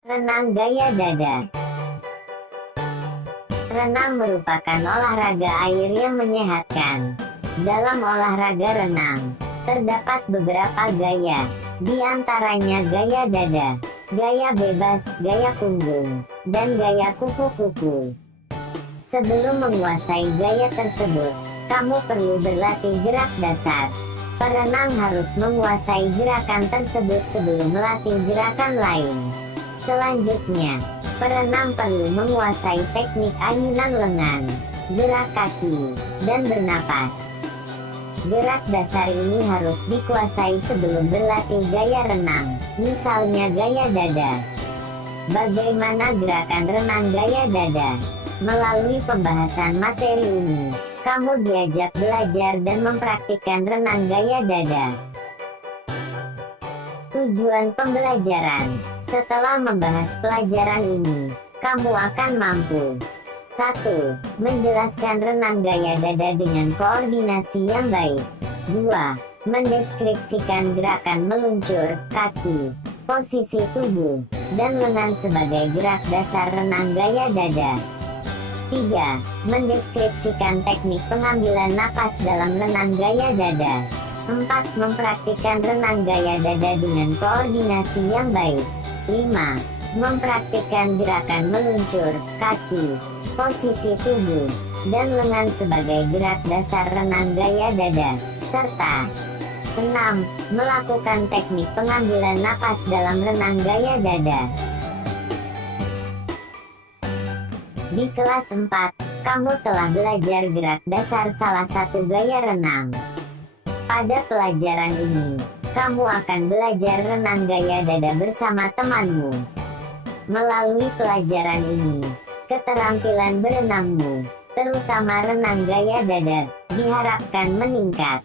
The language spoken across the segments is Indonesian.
Renang gaya dada. Renang merupakan olahraga air yang menyehatkan. Dalam olahraga renang, terdapat beberapa gaya, di antaranya gaya dada, gaya bebas, gaya punggung, dan gaya kuku-kuku. Sebelum menguasai gaya tersebut, kamu perlu berlatih gerak dasar. Perenang harus menguasai gerakan tersebut sebelum melatih gerakan lain. Selanjutnya, perenang perlu menguasai teknik ayunan lengan, gerak kaki, dan bernapas. Gerak dasar ini harus dikuasai sebelum berlatih gaya renang, misalnya gaya dada. Bagaimana gerakan renang gaya dada? Melalui pembahasan materi ini, kamu diajak belajar dan mempraktikkan renang gaya dada. Tujuan pembelajaran: setelah membahas pelajaran ini, kamu akan mampu 1. Menjelaskan renang gaya dada dengan koordinasi yang baik. 2. Mendeskripsikan gerakan meluncur, kaki, posisi tubuh, dan lengan sebagai gerak dasar renang gaya dada. 3. Mendeskripsikan teknik pengambilan napas dalam renang gaya dada. 4. Mempraktikkan renang gaya dada dengan koordinasi yang baik. 5. Mempraktikkan gerakan meluncur, kaki, posisi tubuh, dan lengan sebagai gerak dasar renang gaya dada. Serta 6. Melakukan teknik pengambilan napas dalam renang gaya dada. Di kelas 4, kamu telah belajar gerak dasar salah satu gaya renang. Pada pelajaran ini, kamu akan belajar renang gaya dada bersama temanmu. Melalui pelajaran ini, keterampilan berenangmu, terutama renang gaya dada, diharapkan meningkat.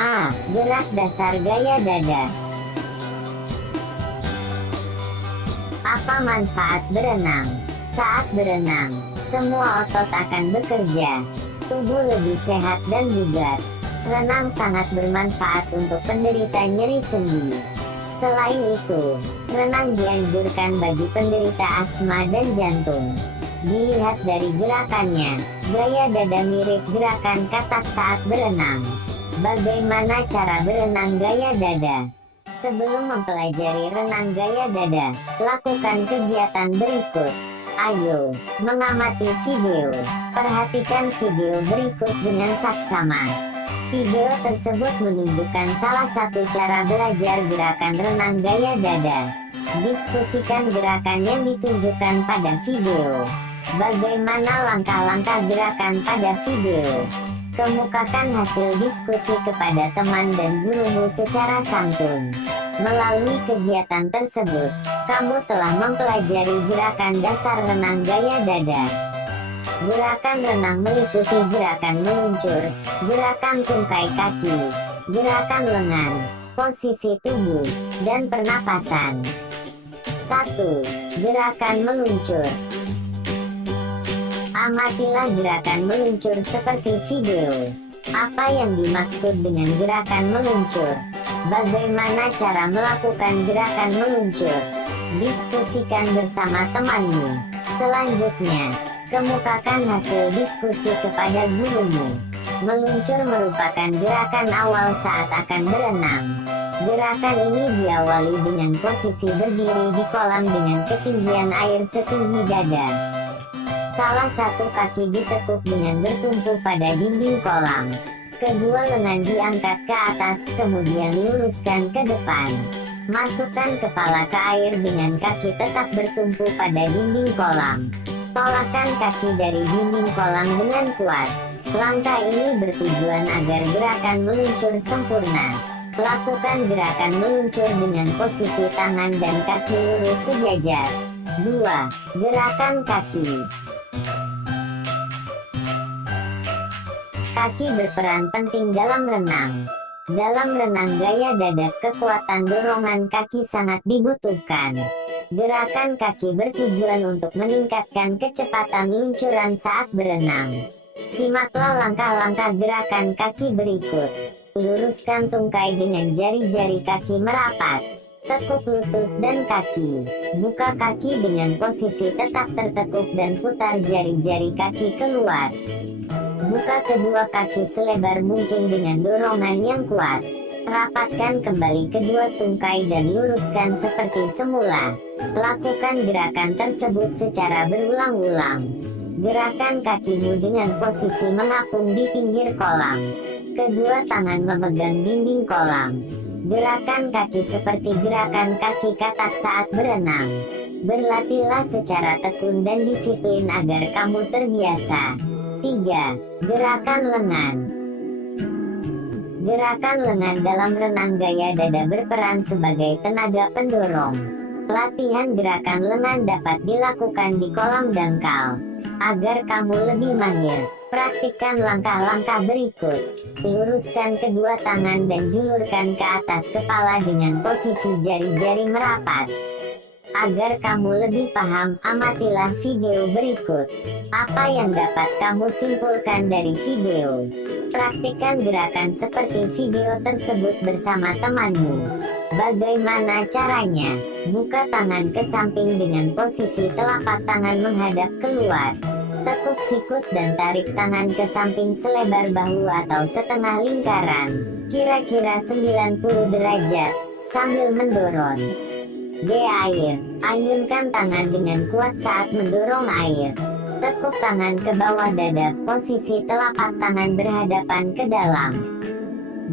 A. Gerak dasar gaya dada. Apa manfaat berenang? Saat berenang, semua otot akan bekerja, tubuh lebih sehat dan bugar. Renang sangat bermanfaat untuk penderita nyeri sendi. Selain itu, renang dianjurkan bagi penderita asma dan jantung. Dilihat dari gerakannya, gaya dada mirip gerakan katak saat berenang. Bagaimana cara berenang gaya dada? Sebelum mempelajari renang gaya dada, lakukan kegiatan berikut. Ayo, mengamati video. Perhatikan video berikut dengan saksama. Video tersebut menunjukkan salah satu cara belajar gerakan renang gaya dada. Diskusikan gerakan yang ditunjukkan pada video. Bagaimana langkah-langkah gerakan pada video? Kemukakan hasil diskusi kepada teman dan gurumu secara santun. Melalui kegiatan tersebut, kamu telah mempelajari gerakan dasar renang gaya dada. Gerakan renang meliputi gerakan meluncur, gerakan tungkai kaki, gerakan lengan, posisi tubuh, dan pernapasan. 1. Gerakan meluncur. Amatilah gerakan meluncur seperti video. Apa yang dimaksud dengan gerakan meluncur? Bagaimana cara melakukan gerakan meluncur? Diskusikan bersama temanmu. Selanjutnya, kemukakan hasil diskusi kepada gurumu. Meluncur merupakan gerakan awal saat akan berenang. Gerakan ini diawali dengan posisi berdiri di kolam dengan ketinggian air setinggi dada. Salah satu kaki ditekuk dengan bertumpu pada dinding kolam. Kedua lengan diangkat ke atas, kemudian luruskan ke depan. Masukkan kepala ke air dengan kaki tetap bertumpu pada dinding kolam. Tolakkan kaki dari dinding kolam dengan kuat. Langkah ini bertujuan agar gerakan meluncur sempurna. Lakukan gerakan meluncur dengan posisi tangan dan kaki lurus sejajar. 2. Gerakan kaki. Kaki berperan penting dalam renang. Dalam renang gaya dada, kekuatan dorongan kaki sangat dibutuhkan. Gerakan kaki bertujuan untuk meningkatkan kecepatan luncuran saat berenang. Simaklah langkah-langkah gerakan kaki berikut. Luruskan tungkai dengan jari-jari kaki merapat. Tekuk lutut dan kaki. Buka kaki dengan posisi tetap tertekuk dan putar jari-jari kaki keluar. Buka kedua kaki selebar mungkin dengan dorongan yang kuat. Rapatkan kembali kedua tungkai dan luruskan seperti semula. Lakukan gerakan tersebut secara berulang-ulang. Gerakan kakimu dengan posisi mengapung di pinggir kolam. Kedua tangan memegang dinding kolam. Gerakan kaki seperti gerakan kaki katak saat berenang. Berlatihlah secara tekun dan disiplin agar kamu terbiasa. 3. Gerakan lengan. Gerakan lengan dalam renang gaya dada berperan sebagai tenaga pendorong. Latihan gerakan lengan dapat dilakukan di kolam dangkal. Agar kamu lebih mahir, praktikkan langkah-langkah berikut. Luruskan kedua tangan dan julurkan ke atas kepala dengan posisi jari-jari merapat. Agar kamu lebih paham, amatilah video berikut. Apa yang dapat kamu simpulkan dari video? Praktikkan gerakan seperti video tersebut bersama temanmu. Bagaimana caranya? Buka tangan ke samping dengan posisi telapak tangan menghadap keluar. Tekuk sikut dan tarik tangan ke samping selebar bahu atau setengah lingkaran, kira-kira 90 derajat, sambil mendorong. B. Air. Ayunkan tangan dengan kuat saat mendorong air. Tekuk tangan ke bawah dada, posisi telapak tangan berhadapan ke dalam.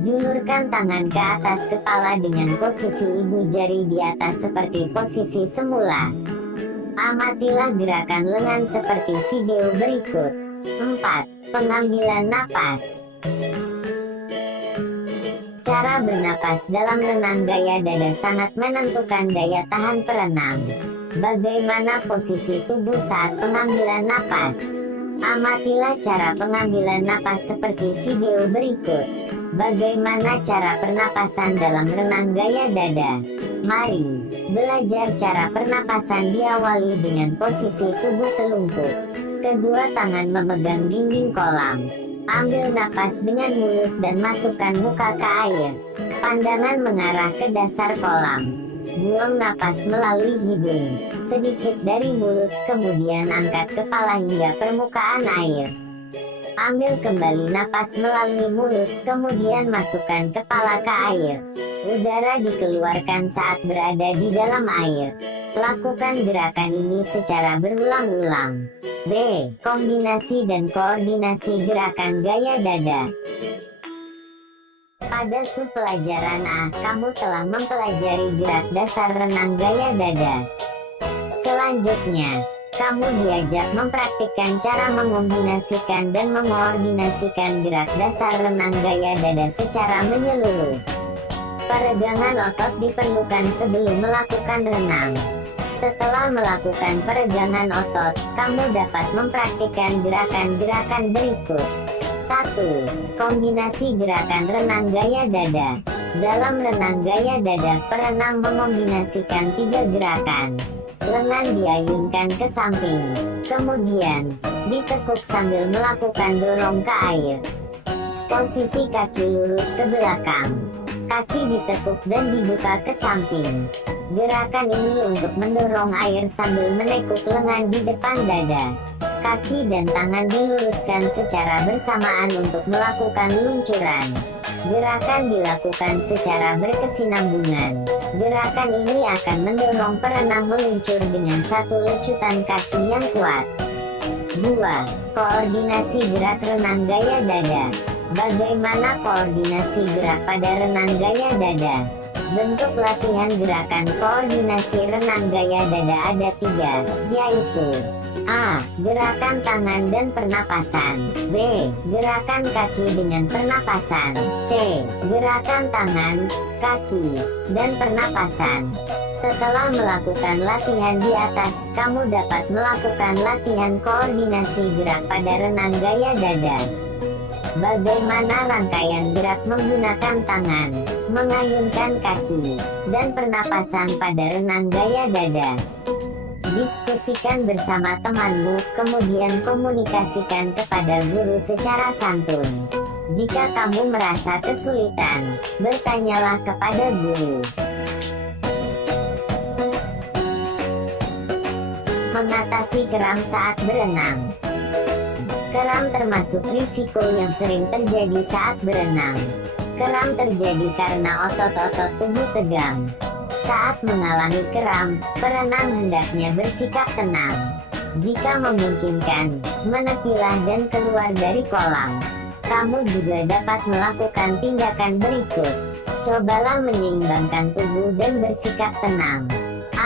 Julurkan tangan ke atas kepala dengan posisi ibu jari di atas seperti posisi semula. Amatilah gerakan lengan seperti video berikut. 4. Pengambilan napas. Cara bernapas dalam renang gaya dada sangat menentukan daya tahan perenang. Bagaimana posisi tubuh saat pengambilan napas? Amatilah cara pengambilan napas seperti video berikut. Bagaimana cara pernapasan dalam renang gaya dada? Mari belajar cara pernapasan. Diawali dengan posisi tubuh telungkup. Kedua tangan memegang dinding kolam. Ambil napas dengan mulut dan masukkan muka ke air. Pandangan mengarah ke dasar kolam. Buang napas melalui hidung, sedikit dari mulut, kemudian angkat kepala hingga permukaan air. Ambil kembali napas melalui mulut, kemudian masukkan kepala ke air. Udara dikeluarkan saat berada di dalam air. Lakukan gerakan ini secara berulang-ulang. B. Kombinasi dan koordinasi gerakan gaya dada. Pada subpelajaran A, kamu telah mempelajari gerak dasar renang gaya dada. Selanjutnya, kamu diajak mempraktikkan cara mengombinasikan dan mengoordinasikan gerak dasar renang gaya dada secara menyeluruh. Peregangan otot diperlukan sebelum melakukan renang. Setelah melakukan peregangan otot, kamu dapat mempraktikkan gerakan-gerakan berikut. 1. Kombinasi gerakan renang gaya dada. Dalam renang gaya dada, perenang mengombinasikan 3 gerakan. Lengan diayunkan ke samping, kemudian ditekuk sambil melakukan dorong ke air. Posisi kaki lurus ke belakang. Kaki ditekuk dan dibuka ke samping. Gerakan ini untuk mendorong air sambil menekuk lengan di depan dada. Kaki dan tangan diluruskan secara bersamaan untuk melakukan luncuran. Gerakan dilakukan secara berkesinambungan. Gerakan ini akan mendorong perenang meluncur dengan satu lecutan kaki yang kuat. 2. Koordinasi gerak renang gaya dada. Bagaimana koordinasi gerak pada renang gaya dada? Bentuk latihan gerakan koordinasi renang gaya dada ada 3, yaitu A. Gerakan tangan dan pernapasan. B. Gerakan kaki dengan pernapasan. C. Gerakan tangan, kaki, dan pernapasan. Setelah melakukan latihan di atas, kamu dapat melakukan latihan koordinasi gerak pada renang gaya dada. Bagaimana rangkaian gerak menggunakan tangan, mengayunkan kaki, dan pernapasan pada renang gaya dada? Diskusikan bersama temanmu, kemudian komunikasikan kepada guru secara santun. Jika kamu merasa kesulitan, bertanyalah kepada guru. Mengatasi kram saat berenang. Kram termasuk risiko yang sering terjadi saat berenang. Kram terjadi karena otot-otot tubuh tegang. Saat mengalami kram, perenang hendaknya bersikap tenang. Jika memungkinkan, menepilah dan keluar dari kolam. Kamu juga dapat melakukan tindakan berikut. Cobalah menyeimbangkan tubuh dan bersikap tenang.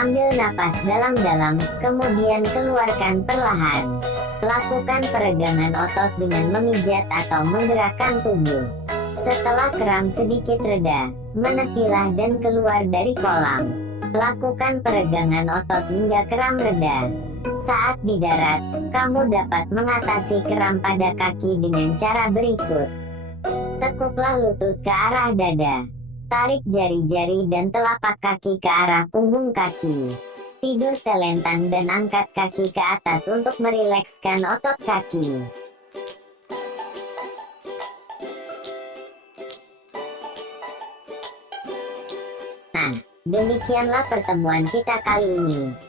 Ambil napas dalam-dalam, kemudian keluarkan perlahan. Lakukan peregangan otot dengan memijat atau menggerakkan tubuh. Setelah kram sedikit reda, menepilah dan keluar dari kolam. Lakukan peregangan otot hingga kram reda. Saat di darat, kamu dapat mengatasi kram pada kaki dengan cara berikut. Tekuklah lutut ke arah dada. Tarik jari-jari dan telapak kaki ke arah punggung kaki. Tidur telentang dan angkat kaki ke atas untuk merilekskan otot kaki. Nah, demikianlah pertemuan kita kali ini.